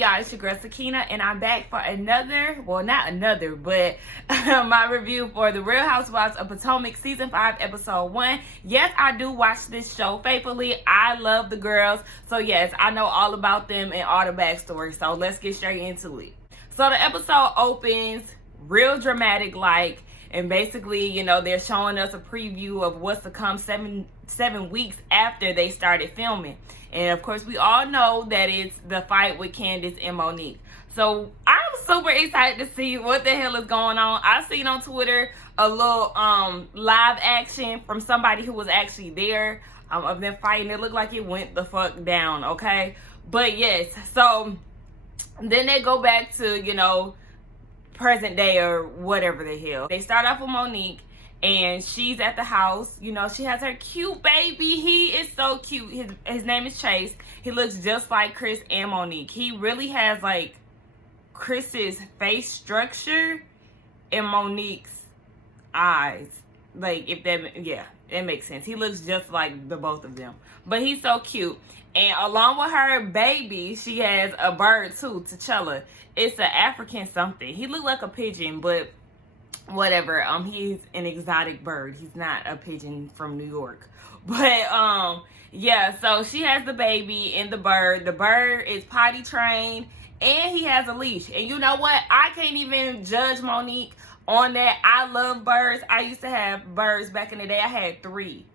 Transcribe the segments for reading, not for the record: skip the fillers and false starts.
y'all? It's your girl Sakina, and I'm back for another, well, not another, but my review for the Real Housewives of Potomac Season 5, Episode 1. Yes, I do watch this show faithfully. I love the girls. So yes, I know all about them and all the backstory. So let's get straight into it. So the episode opens real dramatic like, and basically, you know, they're showing us a preview of what's to come seven weeks after they started filming. And of course, we all know that it's the fight with Candice and Monique. So I'm super excited to see what the hell is going on. I seen on Twitter a little live action from somebody who was actually there of them fighting. It looked like it went the fuck down, okay? But yes, so then they go back to, you know, present day or whatever the hell. They start off with Monique, and she's at the house. You know, she has her cute baby. He is so cute. His name is Chase. He looks just like Chris and Monique. He really has like Chris's face structure and Monique's eyes. Like, if that, yeah, it makes sense. He looks just like the both of them. But he's so cute. And along with her baby, she has a bird too, T'Challa. It's an African something. He looked like a pigeon, but whatever. He's an exotic bird. He's not a pigeon from New York. But yeah, so she has the baby and the bird. The bird is potty trained and he has a leash. And you know what? I can't even judge Monique on that. I love birds. I used to have birds back in the day. I had 3.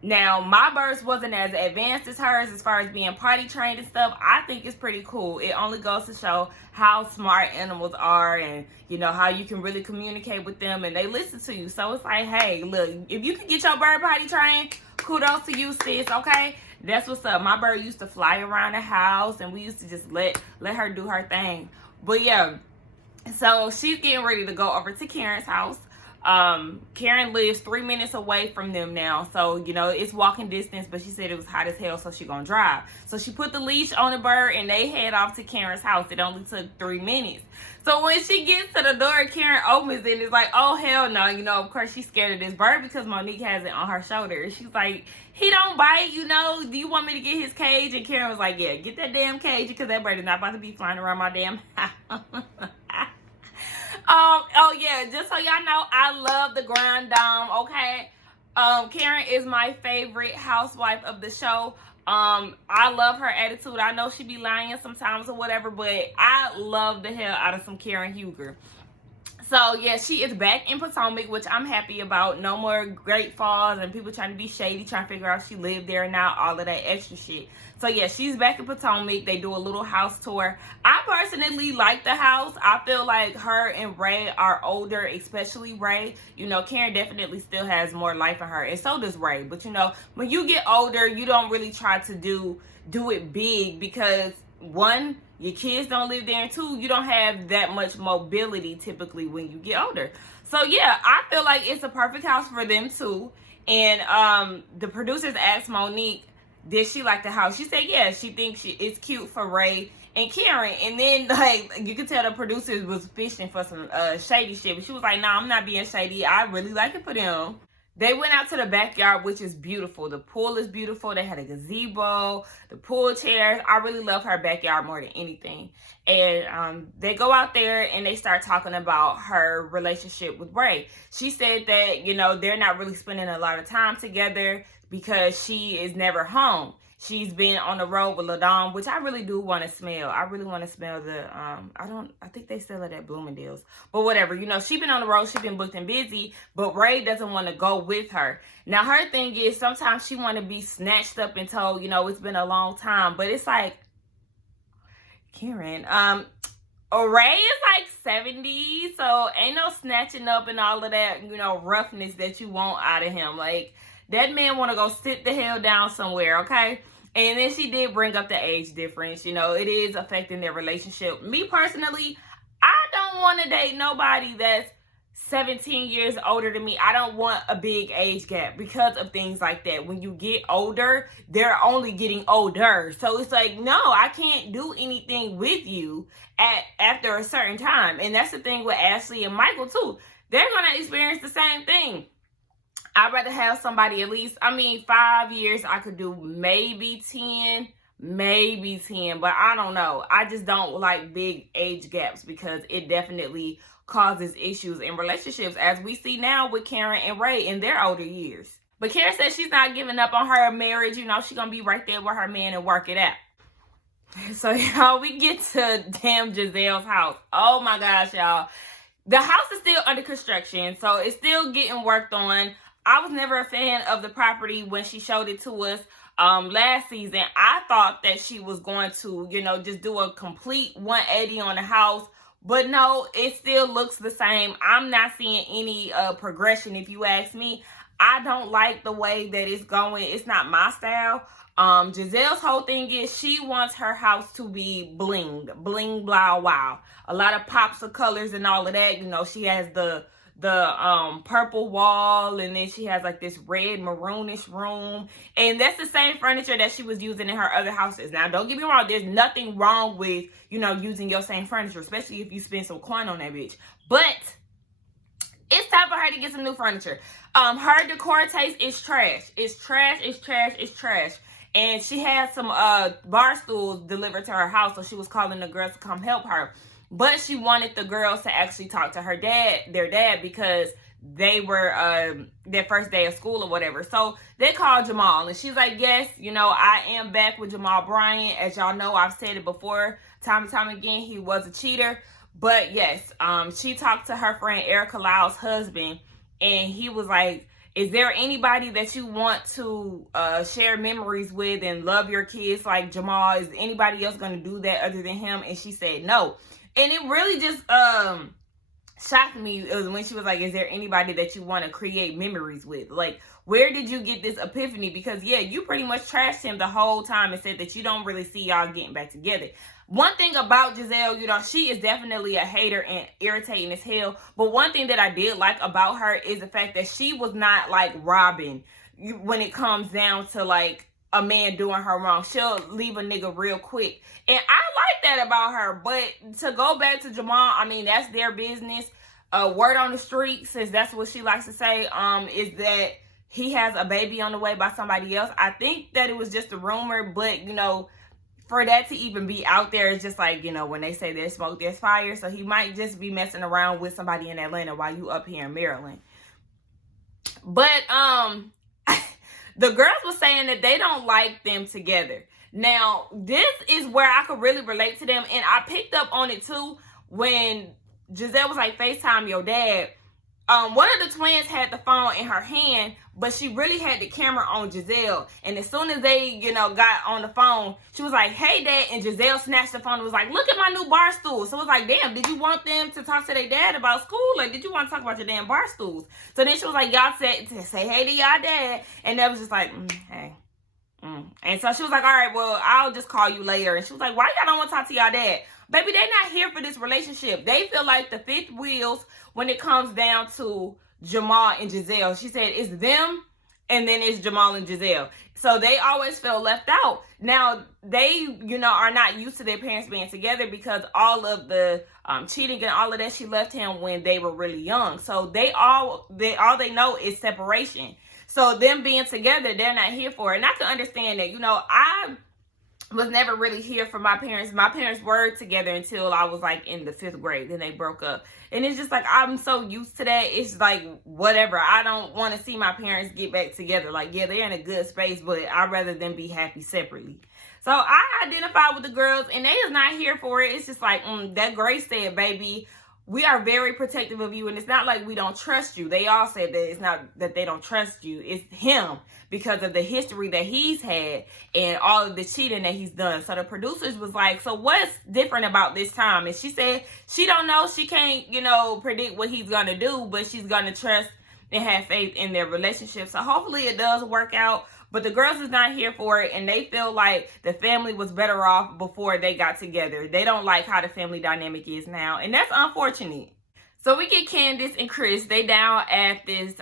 Now, my birds wasn't as advanced as hers as far as being potty trained and stuff. I think it's pretty cool. It only goes to show how smart animals are and, you know, how you can really communicate with them and they listen to you. So it's like, hey, look, if you can get your bird potty trained, kudos to you, sis, okay? That's what's up. My bird used to fly around the house and we used to just let her do her thing. But yeah, so she's getting ready to go over to Karen's house. Karen lives 3 minutes away from them now, so you know it's walking distance, but she said it was hot as hell, so she gonna drive. So she put the leash on the bird and they head off to Karen's house. It only took 3 minutes. So when she gets to the door, Karen opens it and is like, oh hell no, you know, of course she's scared of this bird because Monique has it on her shoulder. She's like, he don't bite, you know, do you want me to get his cage? And Karen was like, yeah, get that damn cage because that bird is not about to be flying around my damn house. Oh yeah, just so y'all know, I love the Grand Dame, okay? Karen is my favorite housewife of the show. I love her attitude. I know she be lying sometimes or whatever, but I love the hell out of some Karen Huger. So yeah, she is back in Potomac, which I'm happy about. No more Great Falls and people trying to be shady, trying to figure out if she lived there or not, all of that extra shit. So yeah, she's back in Potomac. They do a little house tour. I personally like the house. I feel like her and Ray are older, especially Ray. You know, Karen definitely still has more life in her, and so does Ray. But you know, when you get older, you don't really try to do it big because, one, your kids don't live there, and 2, you don't have that much mobility typically when you get older. So yeah, I feel like it's a perfect house for them too. And the producers asked Monique, did she like the house? She said yeah, she thinks it's cute for Ray and Karen. And then like you could tell the producers was fishing for some shady shit, but she was like, nah, I'm not being shady. I really like it for them. They went out to the backyard, which is beautiful. The pool is beautiful. They had a gazebo, the pool chairs. I really love her backyard more than anything. And they go out there and they start talking about her relationship with Ray. She said that, you know, they're not really spending a lot of time together because she is never home. She's been on the road with LaDawn, which I really do want to smell. I really want to smell the, I think they sell it at Bloomingdale's. But whatever, you know, she's been on the road, she's been booked and busy, but Ray doesn't want to go with her. Now, her thing is sometimes she want to be snatched up and told, you know, it's been a long time. But it's like, Karen, Ray is like 70, so ain't no snatching up and all of that, you know, roughness that you want out of him. Like, that man want to go sit the hell down somewhere, okay? And then she did bring up the age difference. You know, it is affecting their relationship. Me personally, I don't want to date nobody that's 17 years older than me. I don't want a big age gap because of things like that. When you get older, they're only getting older. So it's like, no, I can't do anything with you after a certain time. And that's the thing with Ashley and Michael too. They're going to experience the same thing. I'd rather have somebody at least, 5 years I could do, maybe 10, maybe 10, but I don't know. I just don't like big age gaps because it definitely causes issues in relationships, as we see now with Karen and Ray in their older years. But Karen says she's not giving up on her marriage. You know, she's going to be right there with her man and work it out. So, y'all, we get to damn Gizelle's house. Oh, my gosh, y'all. The house is still under construction, so it's still getting worked on. I was never a fan of the property when she showed it to us last season. I thought that she was going to, you know, just do a complete 180 on the house. But no, it still looks the same. I'm not seeing any progression, if you ask me. I don't like the way that it's going. It's not my style. Gizelle's whole thing is she wants her house to be blinged. Bling, blah, wow. A lot of pops of colors and all of that. You know, she has the purple wall, and then she has like this red maroonish room, and that's the same furniture that she was using in her other houses. Now, don't get me wrong, there's nothing wrong with, you know, using your same furniture, especially if you spend some coin on that bitch. But it's time for her to get some new furniture. Her decor taste is trash. It's trash. It's trash. It's trash. And she had some bar stools delivered to her house, so she was calling the girls to come help her. But she wanted the girls to actually talk to their dad, because they were their first day of school or whatever. So they called Jamal, and she's like, yes, you know, I am back with Jamal Bryant. As y'all know, I've said it before, time and time again, he was a cheater. But yes, she talked to her friend Erica Lyle's husband, and he was like, is there anybody that you want to share memories with and love your kids like Jamal? Is anybody else going to do that other than him? And she said no. And it really just shocked me when she was like, is there anybody that you want to create memories with? Like, where did you get this epiphany? Because, yeah, you pretty much trashed him the whole time and said that you don't really see y'all getting back together. One thing about Gizelle, you know, she is definitely a hater and irritating as hell. But one thing that I did like about her is the fact that she was not like Robyn when it comes down to like a man doing her wrong. She'll leave a nigga real quick. And I like that about her. But to go back to Jamal, I mean, that's their business. Word on the street, since that's what she likes to say, is that he has a baby on the way by somebody else. I think that it was just a rumor, but, you know, for that to even be out there, it's just like, you know, when they say there's smoke, there's fire. So he might just be messing around with somebody in Atlanta while you up here in Maryland. But the girls were saying that they don't like them together. Now, this is where I could really relate to them. And I picked up on it too when Gizelle was like, FaceTime your dad. One of the twins had the phone in her hand, but she really had the camera on Gizelle. And as soon as they, you know, got on the phone, she was like, hey, Dad. And Gizelle snatched the phone and was like, look at my new bar stool. So it was like, damn, did you want them to talk to their dad about school? Like, did you want to talk about your damn bar stools? So then she was like, y'all said to say hey to y'all dad. And that was just like, hey. And so she was like, all right, well, I'll just call you later. And she was like, why y'all don't want to talk to y'all dad? Baby, they're not here for this relationship. They feel like the fifth wheels when it comes down to Jamal and Gizelle. She said it's them and then it's Jamal and Gizelle. So they always feel left out. Now, they, you know, are not used to their parents being together because all of the cheating and all of that, she left him when they were really young. So all they know is separation. So them being together, they're not here for it. And I can understand that. You know, I was never really here for my parents. My parents were together until I was like in the 5th grade. Then they broke up. And it's just like, I'm so used to that. It's like, whatever. I don't want to see my parents get back together. Like, yeah, they're in a good space, but I'd rather them be happy separately. So I identify with the girls, and they is not here for it. It's just like, that Grace said, baby, we are very protective of you, and it's not like we don't trust you. They all said that it's not that they don't trust you. It's him because of the history that he's had and all of the cheating that he's done. So the producers was like, so what's different about this time? And she said she don't know. She can't, you know, predict what he's going to do, but she's going to trust and have faith in their relationship. So hopefully it does work out. But the girls is not here for it, and they feel like the family was better off before they got together. They don't like how the family dynamic is now, and that's unfortunate. So we get Candice and Chris. They down at this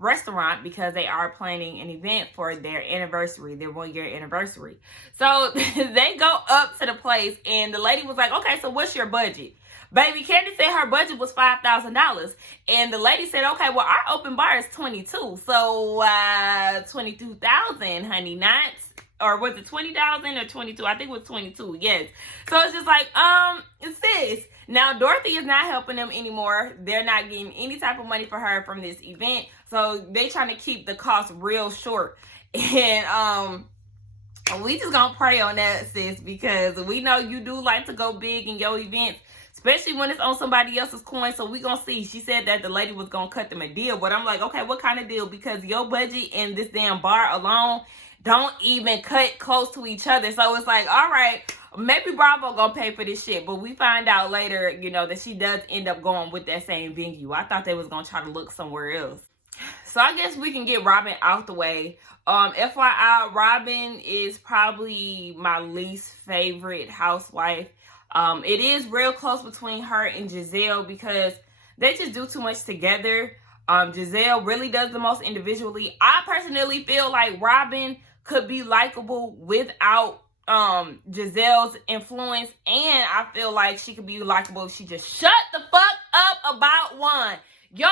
restaurant because they are planning an event for their anniversary, their 1-year anniversary. So they go up to the place, and the lady was like, okay, so what's your budget? Baby, Candice said her budget was $5,000. And the lady said, okay, well, our open bar is $22,000. So, $22,000, honey, not or was it 20,000 or 22? I think it was 22. Yes. So it's just like, sis. Now Dorothy is not helping them anymore. They're not getting any type of money for her from this event. So they trying to keep the cost real short. And we just gonna pray on that, sis, because we know you do like to go big in your events, especially when it's on somebody else's coin. So we gonna see. She said that the lady was gonna cut them a deal, but I'm like, okay, what kind of deal? Because your budget and this damn bar alone don't even cut close to each other. So it's like, all right, maybe Bravo gonna pay for this shit. But we find out later, you know, that she does end up going with that same venue. I thought they was gonna try to look somewhere else. So I guess we can get Robyn out the way. FYI, Robyn is probably my least favorite housewife. It is real close between her and Gizelle because they just do too much together. Gizelle really does the most individually. I personally feel like Robyn could be likable without Gizelle's influence, and I feel like she could be likable if she just shut the fuck up about Juan. Y'all,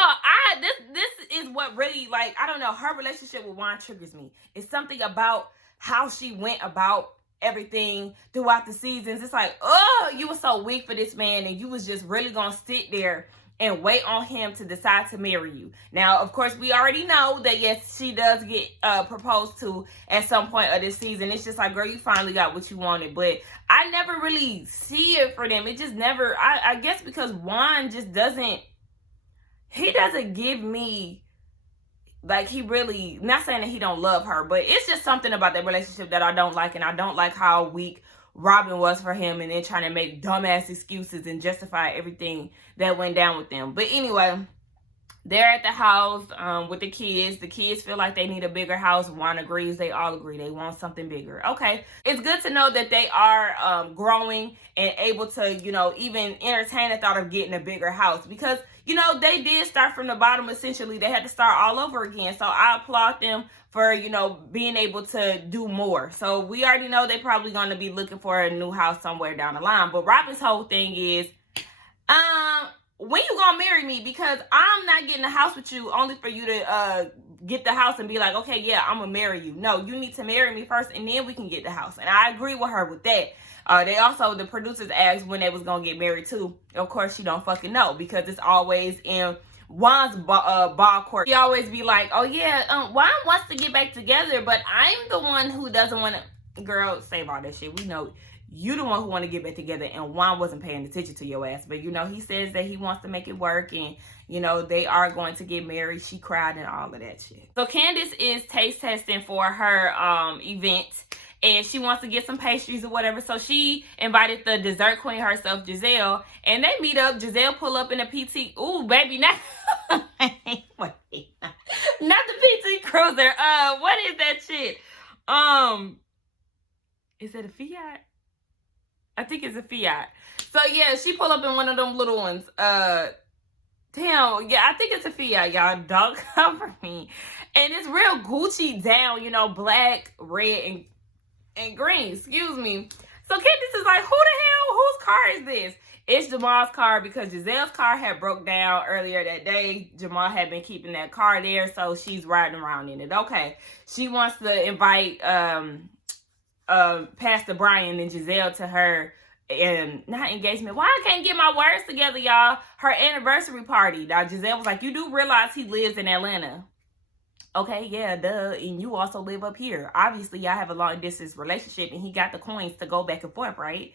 this is what really, like, I don't know, her relationship with Juan triggers me. It's something about how she went about everything throughout the seasons. It's like, oh, you were so weak for this man, and you was just really gonna sit there and wait on him to decide to marry you. Now, of course, we already know that, yes, she does get proposed to at some point of this season. It's just like, girl, you finally got what you wanted. But I never really see it for them. It just never, I guess because Juan just doesn't, he doesn't give me, like, he really, not saying that he don't love her, but it's just something about that relationship that I don't like. And I don't like how weak Robyn was for him, and then trying to make dumbass excuses and justify everything that went down with them. But anyway, they're at the house with the kids. The kids feel like they need a bigger house. Juan agrees. They all agree. They want something bigger. Okay. It's good to know that they are growing and able to, you know, even entertain the thought of getting a bigger house, because, you know, they did start from the bottom. Essentially, they had to start all over again. So I applaud them for, you know, being able to do more. So we already know they're probably going to be looking for a new house somewhere down the line. But Robyn's whole thing is, when you gonna marry me? Because I'm not getting a house with you only for you to get the house and be like, okay, yeah, I'm gonna marry you. No, you need to marry me first, and then we can get the house. And I agree with her with that. They also, the producers asked when they was gonna get married too. Of course, she don't fucking know, because it's always in Juan's ball court. He always be like, oh yeah, Juan wants to get back together, but I'm the one who doesn't want to. Girl, save all that shit. We know you the one who want to get back together, and Juan wasn't paying attention to your ass. But, you know, he says that he wants to make it work, and, you know, they are going to get married. She cried and all of that shit. So Candice is taste testing for her event, and she wants to get some pastries or whatever. So she invited the dessert queen herself, Gizelle, and they meet up. Gizelle pull up in a PT. Ooh, baby, not wait, not the PT Cruiser. What is that shit? Is it a Fiat? I think it's a Fiat. So yeah, she pull up in one of them little ones. Damn, yeah, I think it's a Fiat, y'all. Don't cover me. And it's real Gucci down, you know, black, red, and green. Excuse me. So Candice is like, who the hell? Whose car is this? It's Jamal's car, because Gizelle's car had broke down earlier that day. Jamal had been keeping that car there, so she's riding around in it. Okay. She wants to invite Pastor Brian and Gizelle to her, and not engagement. Why I can't get my words together, y'all? Her anniversary party. Now Gizelle was like, you do realize he lives in Atlanta? Okay, yeah, duh. And you also live up here. Obviously, y'all have a long distance relationship, and he got the coins to go back and forth, right?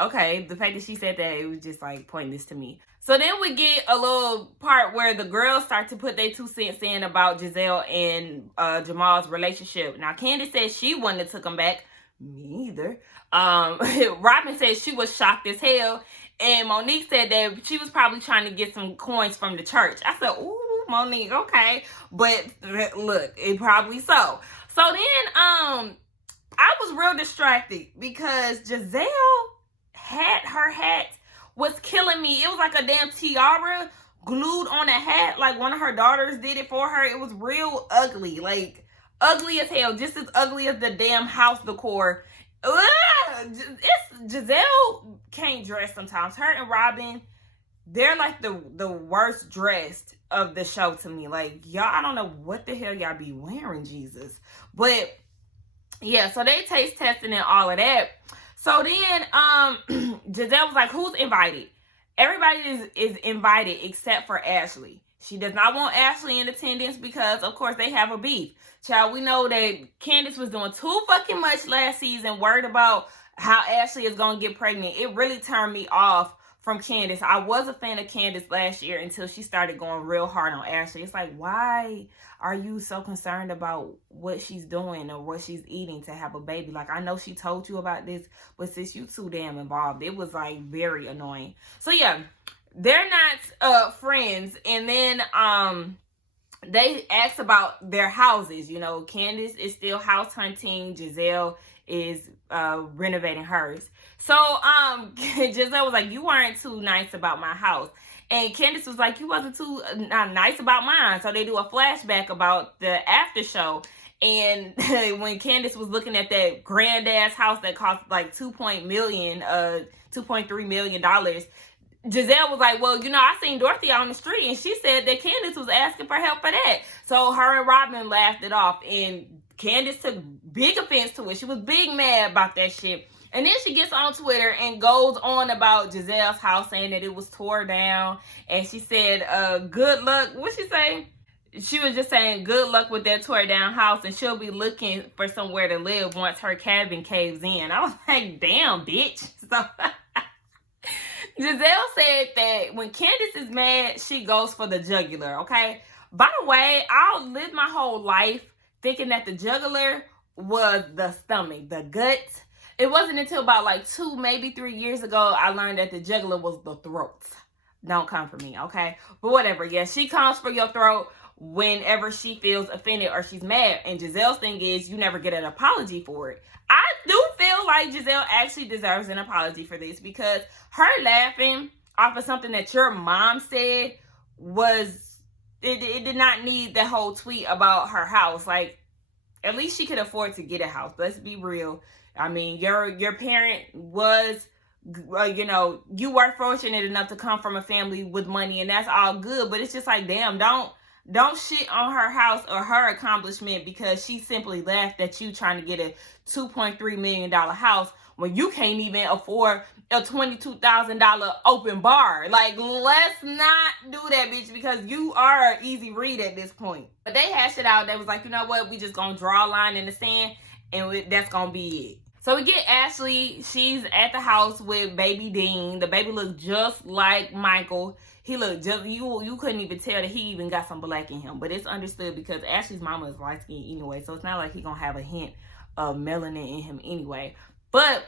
Okay, the fact that she said that, it was just like pointless to me. So then we get a little part where the girls start to put their 2 cents in about Gizelle and Jamal's relationship. Now Candice said she wouldn't have took him back. Me either. Robyn said she was shocked as hell, and Monique said that she was probably trying to get some coins from the church. I said, ooh, Monique, okay, but look, it probably so. So then, I was real distracted because Gizelle had her hat was killing me. It was like a damn tiara glued on a hat, like one of her daughters did it for her. It was real ugly, like ugly as hell, just as ugly as the damn house decor. Gizelle can't dress sometimes. Her and Robyn, they're like the worst dressed of the show to me. Like, y'all, I don't know what the hell y'all be wearing, Jesus. But yeah, so they taste testing and all of that. So then Gizelle was like, who's invited? Everybody is invited except for Ashley. She does not want Ashley in attendance because, of course, they have a beef. Child, we know that Candice was doing too fucking much last season, worried about how Ashley is going to get pregnant. It really turned me off from Candice. I was a fan of Candice last year until she started going real hard on Ashley. It's like, why are you so concerned about what she's doing or what she's eating to have a baby? Like, I know she told you about this, but since you too damn involved, it was like very annoying. So yeah, they're not friends. And then they asked about their houses. You know, Candice is still house hunting. Gizelle is renovating hers. So Gizelle was like, you weren't too nice about my house. And Candice was like, you wasn't too nice about mine. So they do a flashback about the after show. And when Candice was looking at that grand ass house that cost like $2.3 million, Gizelle was like, well, you know, I seen Dorothy on the street and she said that Candice was asking for help for that. So her and Robyn laughed it off, and Candice took big offense to it. She was big mad about that shit. And then she gets on Twitter and goes on about Gizelle's house, saying that it was tore down. And she said, good luck. What'd she say? She was just saying good luck with that tore down house, and she'll be looking for somewhere to live once her cabin caves in. I was like, damn, bitch. So Gizelle said that when Candice is mad, she goes for the jugular, okay? By the way, I'll live my whole life thinking that the jugular was the stomach, the gut. It wasn't until about like 2, maybe 3 years ago I learned that the jugular was the throat. Don't come for me, okay? But whatever, yeah, she comes for your throat whenever she feels offended or she's mad. And Gizelle's thing is, you never get an apology for it. I do feel like Gizelle actually deserves an apology for this, because her laughing off of something that your mom said was, it did not need the whole tweet about her house. Like, at least she could afford to get a house. Let's be real. I mean, your parent was, you know, you were fortunate enough to come from a family with money, and that's all good. But it's just like, damn, don't shit on her house or her accomplishment because she simply laughed at you trying to get a $2.3 million house when you can't even afford a $22,000 open bar. Like, let's not do that, bitch, because you are an easy read at this point. But they hashed it out. They was like, you know what? We just gonna draw a line in the sand, and that's gonna be it. So we get Ashley. She's at the house with baby Dean. The baby looked just like Michael. He looked just, you couldn't even tell that he even got some black in him. But it's understood because Ashley's mama is light skinned anyway. So it's not like he gonna have a hint of melanin in him anyway. But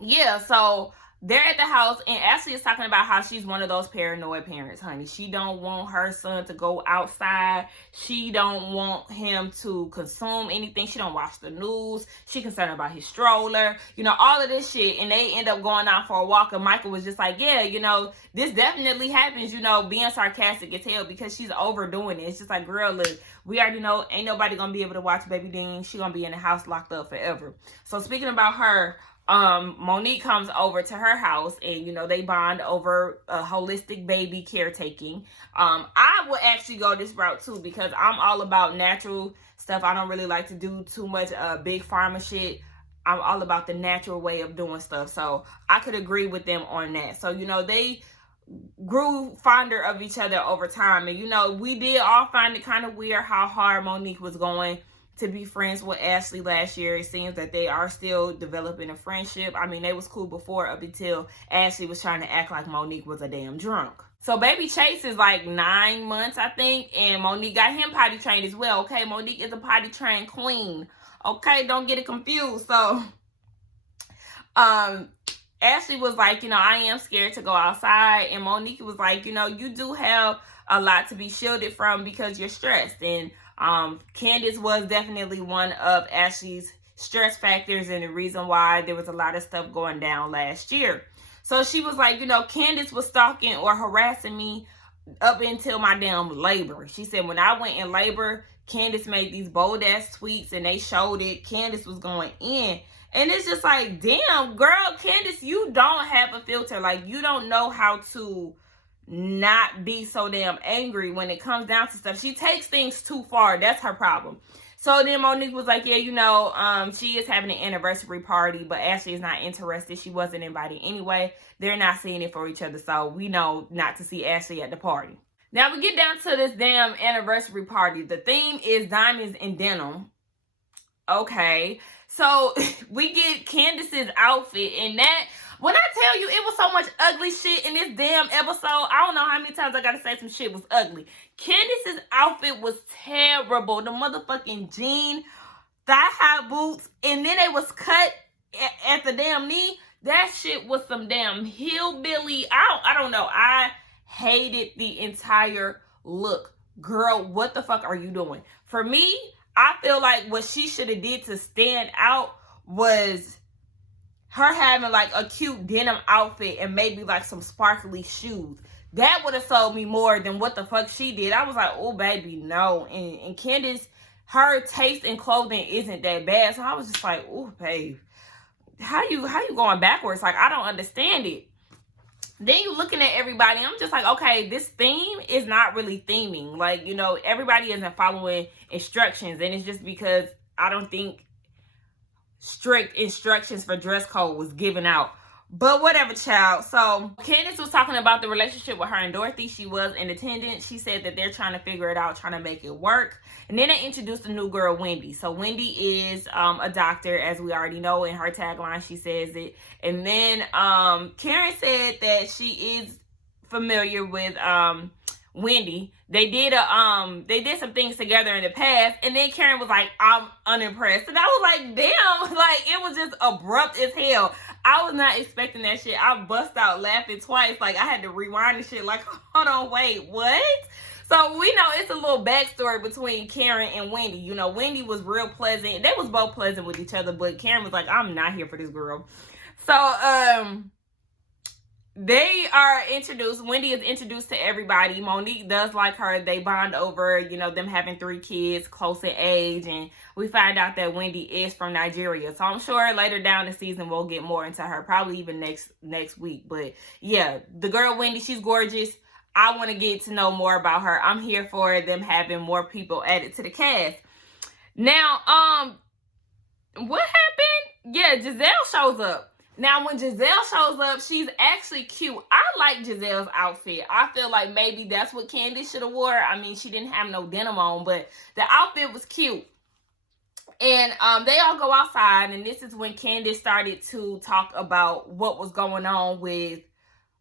yeah, so they're at the house, and Ashley is talking about how she's one of those paranoid parents, honey. She don't want her son to go outside. She don't want him to consume anything. She don't watch the news. She concerned about his stroller, you know, all of this shit. And they end up going out for a walk, and Michael was just like, yeah, you know, this definitely happens, you know, being sarcastic as hell because she's overdoing it. It's just like, girl, look, we already know ain't nobody gonna be able to watch baby Dean. She gonna be in the house locked up forever. So speaking about her, Monique comes over to her house, and you know, they bond over holistic baby caretaking. I would actually go this route too, because I'm all about natural stuff. I don't really like to do too much big pharma shit. I'm all about the natural way of doing stuff, so I could agree with them on that. So you know, they grew fonder of each other over time, and you know, we did all find it kind of weird how hard Monique was going to be friends with Ashley last year. It seems that they are still developing a friendship. I mean, they was cool before, up until Ashley was trying to act like Monique was a damn drunk. So baby Chase is like 9 months, I think, and Monique got him potty trained as well. Okay, Monique is a potty trained queen. Okay, don't get it confused. So Ashley was like, you know, I am scared to go outside, and Monique was like, you know, you do have a lot to be shielded from because you're stressed. And Candice was definitely one of Ashley's stress factors and the reason why there was a lot of stuff going down last year. So she was like, you know, Candice was stalking or harassing me up until my damn labor. She said when I went in labor, Candice made these bold ass tweets and they showed it. Candice was going in. And it's just like, damn, girl, Candice, you don't have a filter. Like, you don't know how to not be so damn angry when it comes down to stuff. She takes things too far. That's her problem. So then Monique was like, yeah, you know, she is having an anniversary party, but Ashley is not interested. She wasn't invited anyway. They're not seeing it for each other, so we know not to see Ashley at the party. Now we get down to this damn anniversary party. The theme is diamonds and denim. Okay, so we get Candice's outfit, and that, when I tell you it was so much ugly shit in this damn episode, I don't know how many times I gotta say some shit was ugly. Candice's outfit was terrible. The motherfucking jean, thigh-high boots, and then they was cut at the damn knee. That shit was some damn hillbilly. I don't know. I hated the entire look. Girl, what the fuck are you doing? For me, I feel like what she should have did to stand out was her having like a cute denim outfit and maybe like some sparkly shoes. That would have sold me more than what the fuck she did. I was like, oh baby, no. And Candice, her taste in clothing isn't that bad. So I was just like, oh babe, how you going backwards? Like, I don't understand it. Then you looking at everybody, I'm just like, okay, this theme is not really theming. Like, you know, everybody isn't following instructions, and it's just because I don't think strict instructions for dress code was given out. But whatever, child. So Candice was talking about the relationship with her and Dorothy. She was in attendance. She said that they're trying to figure it out, trying to make it work. And then they introduced a new girl, Wendy. So Wendy is a doctor, as we already know. In her tagline, she says it. And then Karen said that she is familiar with Wendy. They did some things together in the past, and then Karen was like, I'm unimpressed. And I was like, damn, like it was just abrupt as hell. I was not expecting that shit. I bust out laughing twice. Like I had to rewind the shit like, hold on, wait, what? So we know it's a little backstory between Karen and Wendy. You know, Wendy was real pleasant. They was both pleasant with each other, but Karen was like, I'm not here for this girl. So they are introduced. Wendy is introduced to everybody. Monique does like her. They bond over, you know, them having 3 kids, close in age. And we find out that Wendy is from Nigeria. So I'm sure later down the season, we'll get more into her. Probably even next week. But yeah, the girl Wendy, she's gorgeous. I want to get to know more about her. I'm here for them having more people added to the cast. Now, what happened? Yeah, Gizelle shows up. Now, when Gizelle shows up, she's actually cute. I like Gizelle's outfit. I feel like maybe that's what Candice should have wore. I mean, she didn't have no denim on, but the outfit was cute. And they all go outside, and this is when Candice started to talk about what was going on with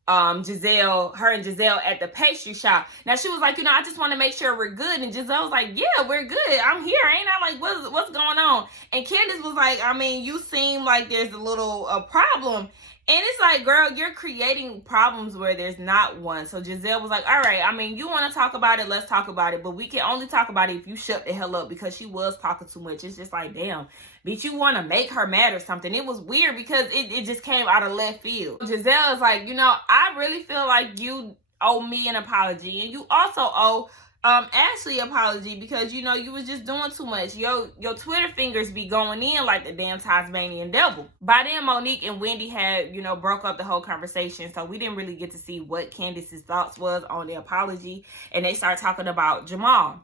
Gizelle, her and Gizelle at the pastry shop. Now she was like, you know, I just want to make sure we're good. And Gizelle was like, yeah, we're good. I'm here, ain't I? Like, what's going on? And Candice was like, I mean, you seem like there's a little problem. And it's like, girl, you're creating problems where there's not one. So Gizelle was like, all right, I mean, you want to talk about it, let's talk about it. But we can only talk about it if you shut the hell up, because she was talking too much. It's just like, damn, bitch, you want to make her mad or something. It was weird because it just came out of left field. Gizelle is like, you know, I really feel like you owe me an apology. And you also owe Ashley apology, because you know you was just doing too much. Your Twitter fingers be going in like the damn Tasmanian devil. By then Monique and Wendy had, you know, broke up the whole conversation, so we didn't really get to see what Candice's thoughts was on the apology. And they started talking about Jamal.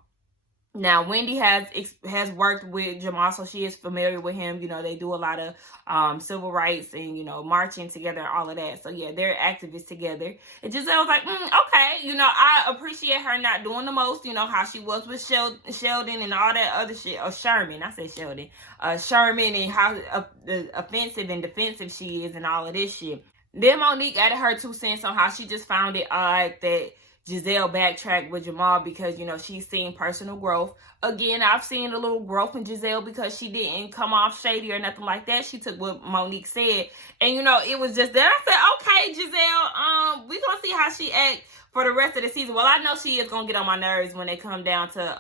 Now, Wendy has worked with Jamal, so she is familiar with him. You know, they do a lot of civil rights and, you know, marching together and all of that. So, yeah, they're activists together. And Gizelle was like, okay, you know, I appreciate her not doing the most, you know, how she was with Sheldon and all that other shit. Or Sherman, I said Sheldon. Sherman, and how offensive and defensive she is and all of this shit. Then Monique added her 2 cents on how she just found it odd that Gizelle backtracked with Jamal, because, you know, she's seen personal growth. Again, I've seen a little growth in Gizelle, because she didn't come off shady or nothing like that. She took what Monique said, and, you know, it was just that. I said, okay, Gizelle, we gonna see how she act for the rest of the season. Well, I know she is gonna get on my nerves when they come down to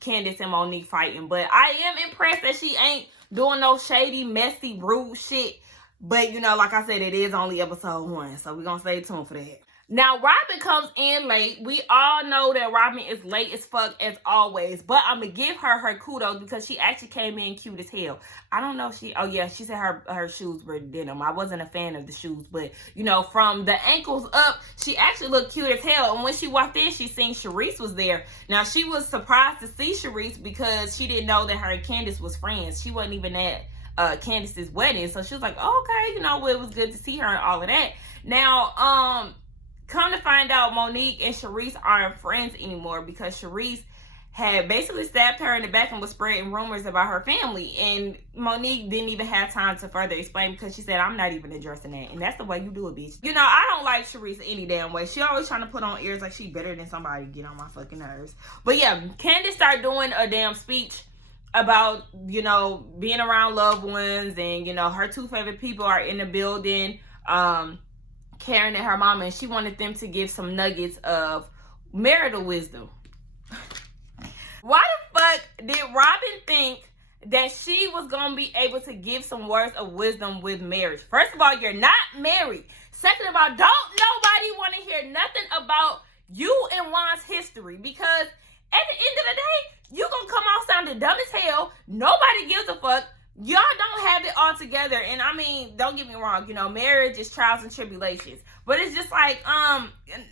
Candice and Monique fighting, but I am impressed that she ain't doing no shady, messy, rude shit. But, you know, like I said, it is only episode 1, so we're gonna stay tuned for that. Now, Robyn comes in late. We all know that Robyn is late as fuck as always. But I'm going to give her kudos because she actually came in cute as hell. I don't know if she... Oh, yeah, she said her shoes were denim. I wasn't a fan of the shoes. But, you know, from the ankles up, she actually looked cute as hell. And when she walked in, she seen Charisse was there. Now, she was surprised to see Charisse because she didn't know that her and Candice was friends. She wasn't even at Candice's wedding. So she was like, oh, okay, you know, well, it was good to see her and all of that. Now, come to find out, Monique and Charisse aren't friends anymore because Charisse had basically stabbed her in the back and was spreading rumors about her family. And Monique didn't even have time to further explain because she said, I'm not even addressing that. And that's the way you do it, bitch. You know, I don't like Charisse any damn way. She always trying to put on airs like she better than somebody. Get on my fucking nerves. But yeah, Candice started doing a damn speech about, you know, being around loved ones. And, you know, her two favorite people are in the building. Karen and her mama, and she wanted them to give some nuggets of marital wisdom. Why the fuck did Robyn think that she was gonna be able to give some words of wisdom with marriage? First of all, you're not married. Second of all, don't nobody want to hear nothing about you and Juan's history, because at the end of the day, you gonna come out sounding dumb as hell. Nobody gives a fuck. Y'all don't have it all together. And I mean, don't get me wrong, you know, marriage is trials and tribulations. But it's just like,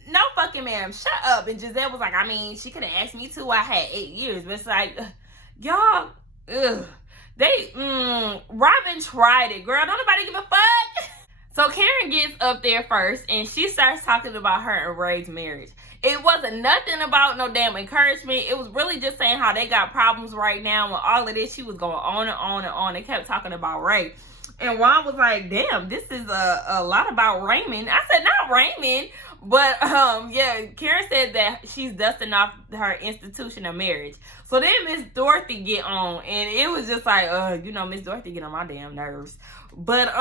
no fucking ma'am, shut up. And Gizelle was like, I mean, she could have asked me too. I had 8 years. But it's like, y'all, Robyn tried it, girl. Don't nobody give a fuck. So Karen gets up there first and she starts talking about her and Ray's marriage. It wasn't nothing about no damn encouragement. It was really just saying how they got problems right now and all of this. She was going on and on and on. They kept talking about Ray. And Juan was like, damn, this is a lot about Raymond. I said, not Raymond. But, yeah, Karen said that she's dusting off her institution of marriage. So then Miss Dorothy get on. And it was just like, you know, Miss Dorothy get on my damn nerves. But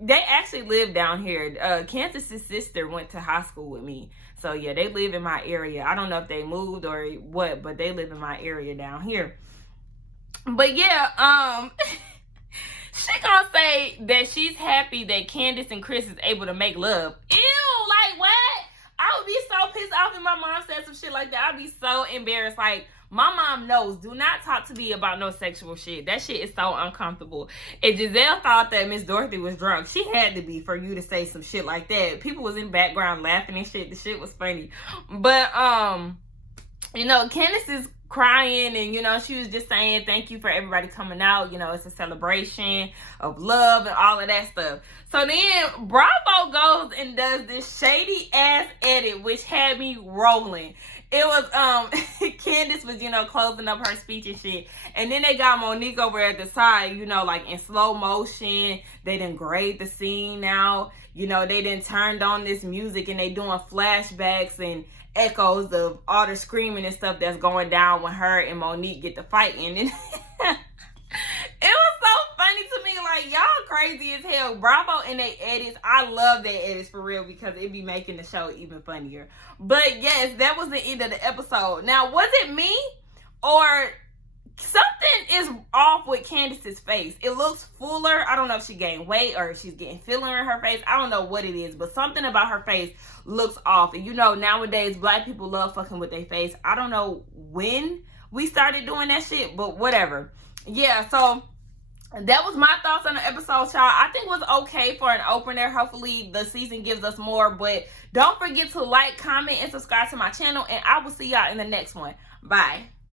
they actually live down here. Candice's sister went to high school with me. So, yeah, they live in my area. I don't know if they moved or what, but they live in my area down here. But, yeah, she gonna say that she's happy that Candice and Chris is able to make love. Ew, like, what? I would be so pissed off if my mom said some shit like that. I'd be so embarrassed. Like, my mom knows, do not talk to me about no sexual shit. That shit is so uncomfortable. If Gizelle thought that Miss Dorothy was drunk, she had to be for you to say some shit like that. People was in the background laughing and shit. The shit was funny. But, you know, Candice is crying and, you know, she was just saying thank you for everybody coming out. You know, it's a celebration of love and all of that stuff. So then Bravo goes and does this shady ass edit, which had me rolling. It was, Candice was, you know, closing up her speech and shit. And then they got Monique over at the side, you know, like in slow motion. They done grade the scene now. You know, they done turned on this music and they doing flashbacks and echoes of all the screaming and stuff that's going down when her and Monique get the fighting. And it was so funny to me, like, y'all crazy as hell. Bravo and they edits. I love their edits for real because it be making the show even funnier. But yes, that was the end of the episode. Now, was it me or something is off with Candice's face? It looks fuller. I don't know if she gained weight or if she's getting filler in her face. I don't know what it is, but something about her face looks off. And you know, nowadays, black people love fucking with their face. I don't know when we started doing that shit, but whatever. Yeah, so that was my thoughts on the episode, y'all. I think it was okay for an opener. Hopefully the season gives us more, but don't forget to like, comment, and subscribe to my channel, and I will see y'all in the next one. Bye.